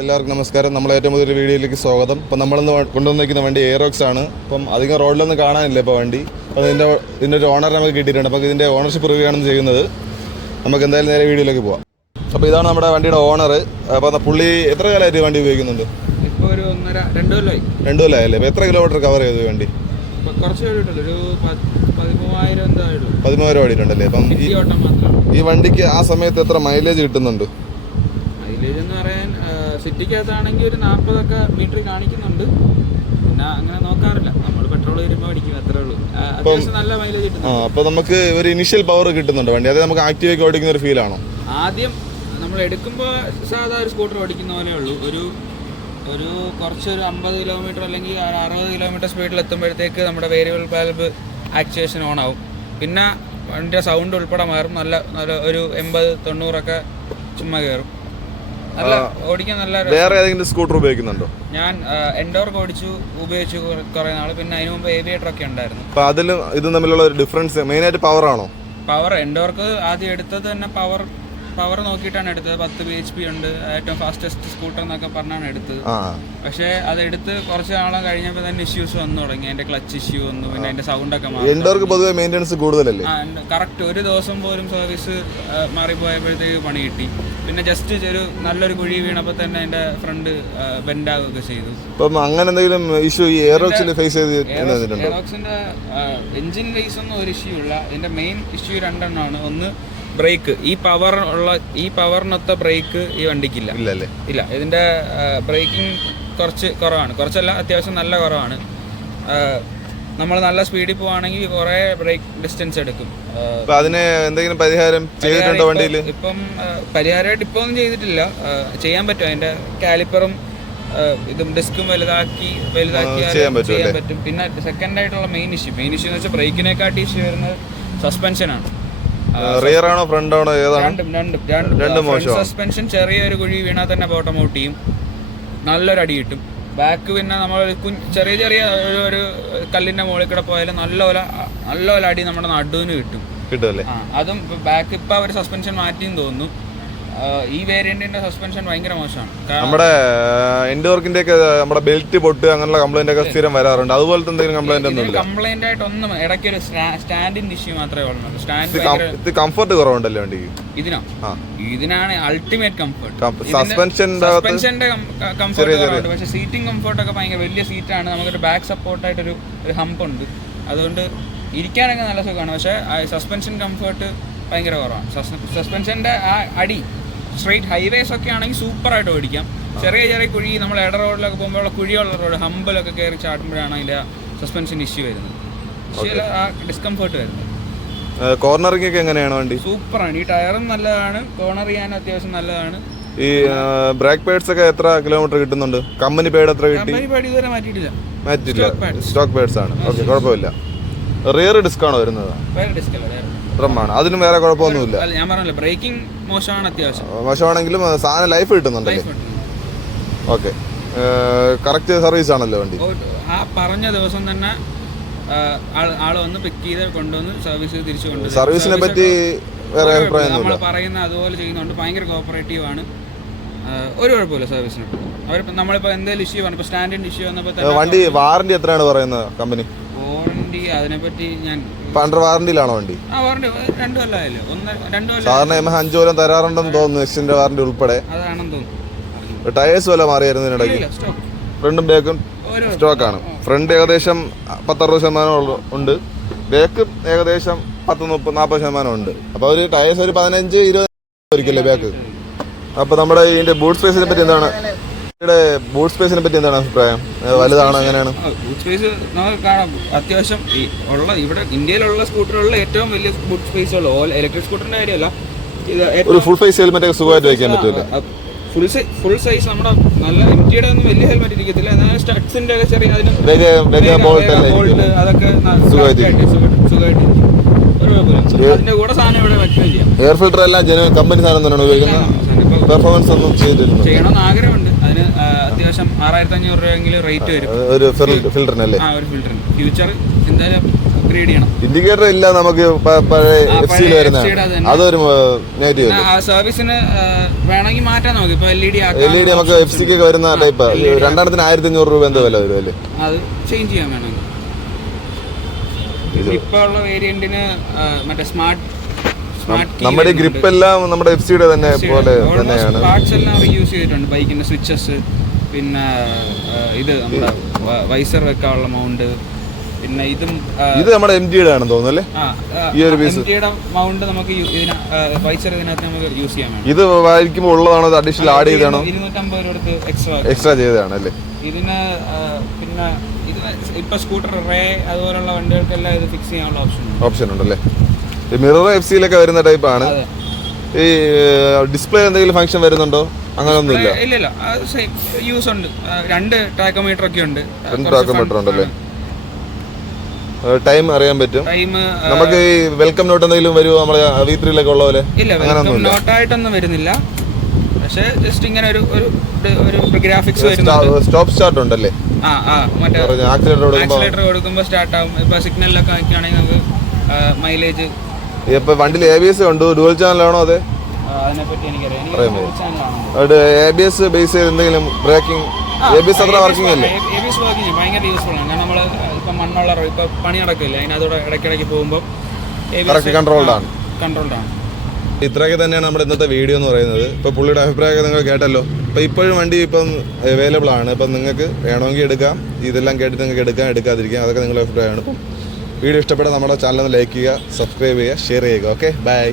എല്ലാവർക്കും നമസ്കാരം. നമ്മൾ ഏറ്റവും പുതിയൊരു വീഡിയോയിലേക്ക് സ്വാഗതം. ഇപ്പം നമ്മളിന്ന് കൊണ്ടുവന്നിരിക്കുന്ന വണ്ടി എയറോക്സ് ആണ്. അപ്പം അധികം റോഡിലൊന്നും കാണാനില്ല ഇപ്പോൾ വണ്ടി. അപ്പോൾ ഇതിൻ്റെ ഒരു ഓണർ നമുക്ക് കിട്ടിയിട്ടുണ്ട്. അപ്പോൾ ഇതിൻ്റെ ഓണർഷിപ്പ് റിവ്യൂ ആണ് ചെയ്യുന്നത്. നമുക്ക് എന്തായാലും നേരെ വീഡിയോയിലേക്ക് പോകാം. അപ്പോൾ ഇതാണ് നമ്മുടെ വണ്ടിയുടെ ഓണർ. അപ്പോൾ പുള്ളി എത്ര കാലമായിട്ട് വണ്ടി ഉപയോഗിക്കുന്നുണ്ട്? ഇപ്പോൾ ഒരു 2 കൊല്ലമായല്ലേ? അപ്പോൾ എത്ര കിലോമീറ്റർ കവർ ചെയ്തു വണ്ടി? കുറച്ച് ഒരു 13,000 ഓടിയിട്ടുണ്ടല്ലേ? അപ്പം ഈ വണ്ടിക്ക് ആ സമയത്ത് എത്ര മൈലേജ് കിട്ടുന്നുണ്ട്? മൈലേജ് എന്ന് പറയാൻ സിറ്റിക്കകത്താണെങ്കിൽ ഒരു 40 മീറ്റർ കാണിക്കുന്നുണ്ട്. പിന്നെ അങ്ങനെ നോക്കാറില്ല, നമ്മൾ പെട്രോൾ വരുമ്പോൾ അടിക്കും, അത്രേ ഉള്ളൂ. അത്യാവശ്യം നല്ല മൈലേജ് കിട്ടും. അപ്പോൾ നമുക്ക് ഒരു ഇനിഷ്യൽ പവർ കിട്ടുന്നുണ്ട് വണ്ടി. അതായത് നമുക്ക് ആക്റ്റീവൊക്കെ ഓടിക്കുന്ന ഒരു ഫീൽ ആണോ? ആദ്യം നമ്മൾ എടുക്കുമ്പോൾ സാധാ ഒരു സ്കൂട്ടർ ഓടിക്കുന്ന പോലെ ഉള്ളൂ. ഒരു കുറച്ചൊരു 50 കിലോമീറ്റർ അല്ലെങ്കിൽ 60 കിലോമീറ്റർ സ്പീഡിൽ എത്തുമ്പോഴത്തേക്ക് നമ്മുടെ വേരിയബിൾ വാൽവ് ആക്ച്വേഷൻ ഓൺ ആവും. പിന്നെ വണ്ടിയുടെ സൗണ്ട് ഉൾപ്പെടെ മാറും. നല്ല ഒരു 80-90 ചുമ്മാ കയറും. നല്ല ഓടിക്കാൻ നല്ല. വേറെ ഏതെങ്കിലും സ്കൂട്ടർ ഉപയോഗിക്കുന്നുണ്ടോ? ഞാൻ എൻഡോർക്ക് ഉപയോഗിച്ചു കുറേ നാൾ. പിന്നെ അതിന് മുമ്പ് ഏവിയേറ്റർ ഒക്കെ ഉണ്ടായിരുന്നു. അപ്പോൾ അതിലും ഇതും തമ്മിലുള്ള ഒരു ഡിഫറൻസ് മെയിനായിട്ട് പവർ ആണോ? പവർ എൻഡോർക്ക് ആദ്യം എടുത്തത് തന്നെ പവർ നോക്കിയിട്ടാണ് എടുത്തത്. 10 bhp ഉണ്ട്, ഏറ്റവും ഫാസ്റ്റസ്റ്റ് സ്കൂട്ടർ എന്നൊക്കെ പറഞ്ഞാണ് എടുത്തത്. പക്ഷേ അതെടുത്ത് കുറച്ച് നാളെ കഴിഞ്ഞപ്പോൾ തന്നെ ഇഷ്യൂസ് വന്നു തുടങ്ങി. അതിന്റെ ക്ലച്ച് ഇഷ്യൂ വന്നു, പിന്നെ അതിന്റെ സൗണ്ട് ഒക്കെ മാറി. എൻഡോർക്ക് പൊതുവെ മെയിൻ്റെനൻസ് കൂടുതലല്ലേ? കറക്റ്റ് ഒരു ദിവസം പോലും സർവീസ് മാറിപ്പോയപ്പോഴത്തേക്ക് പണി കിട്ടി. പിന്നെ ജസ്റ്റ് ഒരു നല്ലൊരു കുഴി വീണപ്പോൾ തന്നെ അതിന്റെ ഫ്രണ്ട് ബെൻഡ് ആവുകയൊക്കെ ചെയ്തു. അപ്പം അങ്ങനെ എന്തെങ്കിലും ഇഷ്യൂ ഈ എയറോക്സിൽ ഫേസ് ചെയ്തിട്ടുണ്ടോ? എയറോക്സിന്റെ എഞ്ചിൻ ബേസ് ഒന്നും ഒരു ഇഷ്യൂ ഇല്ല. ഇതിന്റെ മെയിൻ ഇഷ്യൂ 2 എണ്ണമാണ്. ഒന്ന് ബ്രേക്ക്. ഈ പവറിനൊത്ത ബ്രേക്ക് ഈ വണ്ടിക്കില്ല. ഇല്ല. ഇതിന്റെ ബ്രേക്കിംഗ് കുറച്ച് കുറവാണ്. കുറച്ചല്ല, അത്യാവശ്യം നല്ല കുറവാണ്. നമ്മൾ നല്ല സ്പീഡിൽ പോവാണെങ്കിൽ കുറെ ബ്രേക്ക് ഡിസ്റ്റൻസ് എടുക്കും. അതിന് എന്തെങ്കിലും പരിഹാരം ചെയ്തിട്ടുണ്ടോ വണ്ടിയിൽ? ഇപ്പം പരിഹാരമായിട്ട് ഇപ്പൊ ഒന്നും ചെയ്തിട്ടില്ല. ചെയ്യാൻ പറ്റും. അതിന്റെ കാലിപ്പറും ഇതും ഡിസ്കും വലുതാക്കി ചെയ്യാൻ പറ്റും. പിന്നെ സെക്കൻഡ് ആയിട്ടുള്ള മെയിൻ ഇഷ്യൂ എന്ന് വെച്ചാൽ ബ്രേക്കിനെക്കാട്ടി ഇഷ്യൂ വരുന്നത് സസ്പെൻഷനാണ്. റിയർ ആണോ ഫ്രണ്ട് ആണോ ഏതാണ്? രണ്ടും മോശം. സസ്പെൻഷൻ ചെറിയൊരു കുഴി വീണാൽ തന്നെ ബോട്ടം ഔട്ട് ചെയ്യും, നല്ലൊരു അടി കിട്ടും. ബാക്ക് പിന്നെ നമ്മൾ ചെറിയ ഒരു കല്ലിന്റെ മുകളിൽ കൂടെ പോയാലും നല്ല അടി നമ്മുടെ നടുവിന് കിട്ടും. അതും ബാക്ക് ഇപ്പൊ അവർ സസ്പെൻഷൻ മാറ്റിയെന്ന് തോന്നുന്നു. ഈ വേരിയന്റിന്റെ സസ്പെൻഷൻ ഭയങ്കര മോശമാണ്. നമ്മുടെ എൻഡോർക്കിന്റെ ഒക്കെ നമ്മുടെ ബെൽറ്റ് പൊട്ട് അങ്ങനെയുള്ള കംപ്ലൈന്റ് ഒക്കെ സ്ഥിരം വരാറുണ്ട്. അതുപോലത്തെ എന്തെങ്കിലും കംപ്ലൈന്റ് ഒന്നും ഇല്ല? കംപ്ലൈന്റ് ആയിട്ടൊന്നും ഇടയ്ക്ക് ഒരു സ്റ്റാൻഡിന്റെ ഇഷ്യൂ മാത്രമേ ഉള്ളൂ. സ്റ്റാൻഡ് കംഫർട്ട് കുറവുണ്ടല്ലോ വണ്ടിക്ക്. ഇതിനാണ് അൾട്ടിമേറ്റ് കംഫർട്ട്. സസ്പെൻഷന്റെ കംഫർട്ട് കുറവുണ്ട്. പക്ഷെ സീറ്റിംഗ് കംഫർട്ട് ഒക്കെ ഭയങ്കര വലിയ സീറ്റാണ്. നമുക്കൊരു ബാക്ക് സപ്പോർട്ടായിട്ടൊരു ഹംപ് ഉണ്ട്. അതുകൊണ്ട് ഇരിക്കാനൊക്കെ നല്ല സുഖമാണ്. പക്ഷെ സസ്പെൻഷൻ കംഫർട്ട് ഭയങ്കര കുറവാണ്. സസ്പെൻഷന്റെ ആ അടി സ്ട്രെയിറ്റ് ഹൈവേസ് ഒക്കെ ആണെങ്കിൽ സൂപ്പറായിട്ട് ഓടിക്കാം. ചെറിയ കുഴി, നമ്മൾ ഇട റോഡിലൊക്കെ പോകുമ്പോൾ കുഴിയുള്ള റോഡ് ഹമ്പിലൊക്കെ കയറി ചാടുമ്പോഴാണ് അതിൻ്റെ സസ്പെൻഷൻ ഇഷ്യൂ വരുന്നത്. ആ ഡിസ്കംഫേർട്ട് വരുന്നത്. കോർണറിംഗ് ഒക്കെ എങ്ങനെയാണ് വണ്ടി? സൂപ്പറാണ്. ഈ ടയറും നല്ലതാണ്, കോർണർ ചെയ്യാനും അത്യാവശ്യം നല്ലതാണ്. ഈ ബ്രേക്ക് പാഡ്സ് ഒക്കെ എത്ര കിലോമീറ്റർ കിട്ടുന്നുണ്ട്? കമ്പനി പാഡ് എത്ര കിട്ടി? കമ്പനി പാഡ് ഇതുവരെ മാറ്റിയിട്ടില്ല. സ്റ്റോക്ക് പാഡ്സ് ആണ്. ഓക്കെ, കുഴപ്പമില്ല. റിയർ ഡിസ്ക് ആണോ വരുന്നത്? ഡിസ്ക് അല്ല, ഡ്രമ്മാണ്. അതിനും വേറെ കുഴപ്പമൊന്നുമില്ല. ഞാൻ പറഞ്ഞില്ല, ബ്രേക്കിംഗ് മോശമാണ്. അത്യാവശ്യം മോശമാണെങ്കിലും സാധനം ലൈഫ് കിട്ടുന്നുണ്ടല്ലേ? ഓക്കെ, കറക്റ്റ് സർവീസ് ആണല്ലോ വണ്ടി. ആ പറഞ്ഞ ദിവസം തന്നെ ആള് വന്ന് പിക്ക് ചെയ്ത് കൊണ്ടുവന്ന് സർവീസ് തിരിച്ചു കൊണ്ടുവന്നു. സർവീസിനെ പറ്റി വേറെ അഭിപ്രായം നമ്മൾ പറയുന്ന അതുപോലെ ചെയ്യുന്നുണ്ട്. ഭയങ്കര കോപ്പറേറ്റീവ് ആണ്. ഒരു കുഴപ്പമില്ല സർവീസിന്. നമ്മളിപ്പോൾ എന്തെങ്കിലും ഇഷ്യൂ ആണ്, ഇപ്പോൾ സ്റ്റാൻഡിന്റെ ഇഷ്യൂ വന്നപ്പോൾ വണ്ടി വാറണ്ടി എത്രയാണ് പറയുന്നത് കമ്പനി? വാറണ്ടി അതിനെപ്പറ്റി ഞാൻ അണ്ടർ വാറണ്ടിയിലാണോ വണ്ടി? വാറണ്ടി 2 കൊല്ലമായല്ലോ. 2 കൊല്ലം. സാധാരണ 5 കൊല്ലം തരാറുണ്ടെന്ന് തോന്നുന്നു, എക്സിന്റെ വാറണ്ടി ഉൾപ്പെടെ. അതാണെന്ന് തോന്നുന്നു. ടയേഴ്സ് വല്ല മാറിയായിരുന്നതിനിടയ്ക്ക്? ഫ്രണ്ടും ബാക്കും സ്റ്റോക്ക് ആണ്. ഫ്രണ്ട് ഏകദേശം 10-60% ഉണ്ട്, ബാക്ക് ഏകദേശം 10-40% ഉണ്ട്. അപ്പോൾ ഒരു ടയേഴ്സ് ഒരു 15-20 ഒരിക്കല്ലേ ബാക്ക്. അപ്പോൾ നമ്മുടെ ഇതിന്റെ ബൂട്ട് സ്പേസിനെ പറ്റി എന്താണ്? ബൂട്ട് സ്പേസിനെ പറ്റി എന്താണ് അഭിപ്രായം? വലുതാണോ എങ്ങനെയാണ്? ബൂട്ട് സ്പേസ് നമുക്ക് കാണാം. അത്യാവശ്യം ഇവിടെ ഇന്ത്യയിലുള്ള സ്കൂട്ടറുകളിൽ ഏറ്റവും വലിയ ബൂട്ട് സ്പേസ് ഉള്ള ഇലക്ട്രിക് സ്കൂട്ടറിന്റെ കാര്യമല്ല. ഒരു ഫുൾ ഫേസ് ഹെൽമെറ്റ് ഒക്കെ സുഖമായിട്ട് വയ്ക്കാൻ പറ്റില്ല. ഫുൾ സൈസ് നമ്മുടെ നല്ല എംടിയുടെ ഒന്നും വലിയ ഹെൽമെറ്റ് ഇരിക്കത്തില്ല. എന്നാൽ സ്റ്റഡ്സിന്റെ ഒക്കെ ചെറിയ അതൊക്കെ സുഖമായിട്ട് അതിന്റെ കൂടെ സാധനം ഇവിടെ വെക്കുകയും ചെയ്യാം. എയർ ഫിൽറ്റർ എല്ലാം കമ്പനി സാധനം തന്നെയാണ് ഉപയോഗിക്കുന്നത്. പെർഫോമൻസ് ഒന്നും ചെയ്യണമെന്ന് ആഗ്രഹമുണ്ട്. അതിന് അത്യാവശ്യം 6500 രൂപയെങ്കിലും റേറ്റ് വരും ഒരു ഫിൽറ്ററിനല്ലേ? ആ, ഒരു ഫിൽറ്ററിന്. ഫ്യൂച്ചർ എന്തായാലും അപ്ഗ്രേഡ് ചെയ്യണം. ഇൻഡിക്കേറ്റർ ഇല്ല നമുക്ക് പഴയ FC വരുന്നതാണ്, അതൊരു നെഗറ്റീവ്. സർവീസിന് വേണമെങ്കിൽ മാറ്റാൻ നോക്കി. ഇപ്പൊ LED നമുക്ക് FC ക്ക് വരുന്ന ടൈപ്പ് 2500 രൂപ എന്തോ വില വരും അല്ലേ? അത് ചേഞ്ച് ചെയ്യാൻ വേണമെങ്കിൽ. ഇപ്പൊ ഉള്ള വേരിയന്റിന് മറ്റേ സ്മാർട്ട് നമ്മുടെ ഗ്രിപ്പ് എല്ലാം നമ്മുടെ FC-യുടെ തന്നെ പോലെ തന്നെയാണ്. പാർട്സ് എല്ലാം റീയൂസ് ചെയ്തിട്ടുണ്ട്. ബൈക്കിന്റെ സ്വിച്ചസ്, പിന്നെ ഇത് നമ്മുടെ വൈസർ വെക്കാനുള്ള മൗണ്ട്, പിന്നെ ഇത് നമ്മുടെ MG-യുടെ ആണെന്ന് തോന്നുന്നു അല്ലേ? ഈ ഒരു പീസ് MG-യുടെ മൗണ്ട് നമുക്ക് വൈസർ ഇതിനകത്ത് നമുക്ക് യൂസ് ചെയ്യാൻ വേണം. ഇത് വായിക്കുമ്പോൾ ഉള്ളതാണോ അഡീഷണൽ ആഡ് ചെയ്താണോ? 250 രൂപ കൊടുത്ത് എക്സ്ട്രാ ചെയ്തതാണ് അല്ലേ? ഇതിന് പിന്നെ ഇപ്പൊ സ്കൂട്ടർ റേ അതുപോലുള്ള വണ്ടികൾക്കെല്ലാം ഇത് ഫിക്സ് ചെയ്യാനുള്ള ഓപ്ഷൻ ഉണ്ടല്ലേ? ഈ മിറർ FC-യിലൊക്കെ വരുന്ന ടൈപ്പ് ആണ്. ഈ ഡിസ്പ്ലേ എന്തെങ്കിലും ഫംഗ്ഷൻ വരുന്നുണ്ടോ? അങ്ങനെയൊന്നും ഇല്ല. ഇല്ല, യൂസ് ഉണ്ട്. 2 ടാക്കോമീറ്റർ ഒക്കെ ഉണ്ട്. 2 ടാക്കോമീറ്റർ ഉണ്ടല്ലേ? ടൈം അറിയാൻ പറ്റും. നമുക്ക് ഈ വെൽക്കം നോട്ട് എന്തെങ്കിലും വരുമോ നമ്മളെ V3-ലൊക്കെ ഉള്ള പോലെ? ഇല്ല, വെൽക്കം നോട്ടായിട്ടൊന്നും വരുന്നില്ല. പക്ഷേ ജസ്റ്റ് ഇങ്ങനെ ഒരു ഗ്രാഫിക്സ് വരുന്നുണ്ട്. സ്റ്റോപ്പ് സ്റ്റാർട്ട് ഉണ്ടല്ലേ? മറ്റേ ആക്സിലേറ്റർ കൊടുക്കുമ്പോൾ സ്റ്റാർട്ട് ആവും. ഇപ്പൊ സിഗ്നലിലൊക്കെ ആണെങ്കിൽ നമുക്ക് മൈലേജ്. ഇപ്പൊ വണ്ടിയിൽ ABS ഉണ്ട്, ഡുവൽ ചാനലാണോ? അതെ, അതിനെപ്പറ്റി എനിക്കറിയാം. ABS ബേസ് ചെയ്ത് എന്തെങ്കിലും ബ്രേക്കിംഗ് ABS അത്ര വർക്കിംഗ് അല്ലേ? ABS വർക്കിംഗ് ഭയങ്കര യൂസ്ഫുൾ ആണ്. കാരണം നമ്മൾ ഇപ്പൊ മണ്ണുള്ള ഇപ്പൊ പണി നടക്കില്ല, അതിനകത്തൂടെ ഇടയ്ക്കിടയ്ക്ക് പോകുമ്പോൾ കൺട്രോൾഡ് ആണ്. ഇത്രയൊക്കെ തന്നെയാണ് നമ്മുടെ ഇന്നത്തെ വീഡിയോ എന്ന് പറയുന്നത്. ഇപ്പോൾ പുള്ളിയുടെ അഭിപ്രായമൊക്കെ നിങ്ങൾ കേട്ടല്ലോ. അപ്പോൾ ഇപ്പോഴും വണ്ടി ഇപ്പം അവൈലബിൾ ആണ്. ഇപ്പം നിങ്ങൾക്ക് വേണമെങ്കിൽ എടുക്കാം. ഇതെല്ലാം കേട്ടിട്ട് നിങ്ങൾക്ക് എടുക്കാതിരിക്കാം, അതൊക്കെ നിങ്ങളുടെ അഭിപ്രായമാണ്. ഇപ്പം വീഡിയോ ഇഷ്ടപ്പെട്ടാൽ നമ്മുടെ ചാനൽ ഒന്ന് ലൈക്ക് ചെയ്യുക, സബ്സ്ക്രൈബ് ചെയ്യുക, ഷെയർ ചെയ്യുക. Okay, by.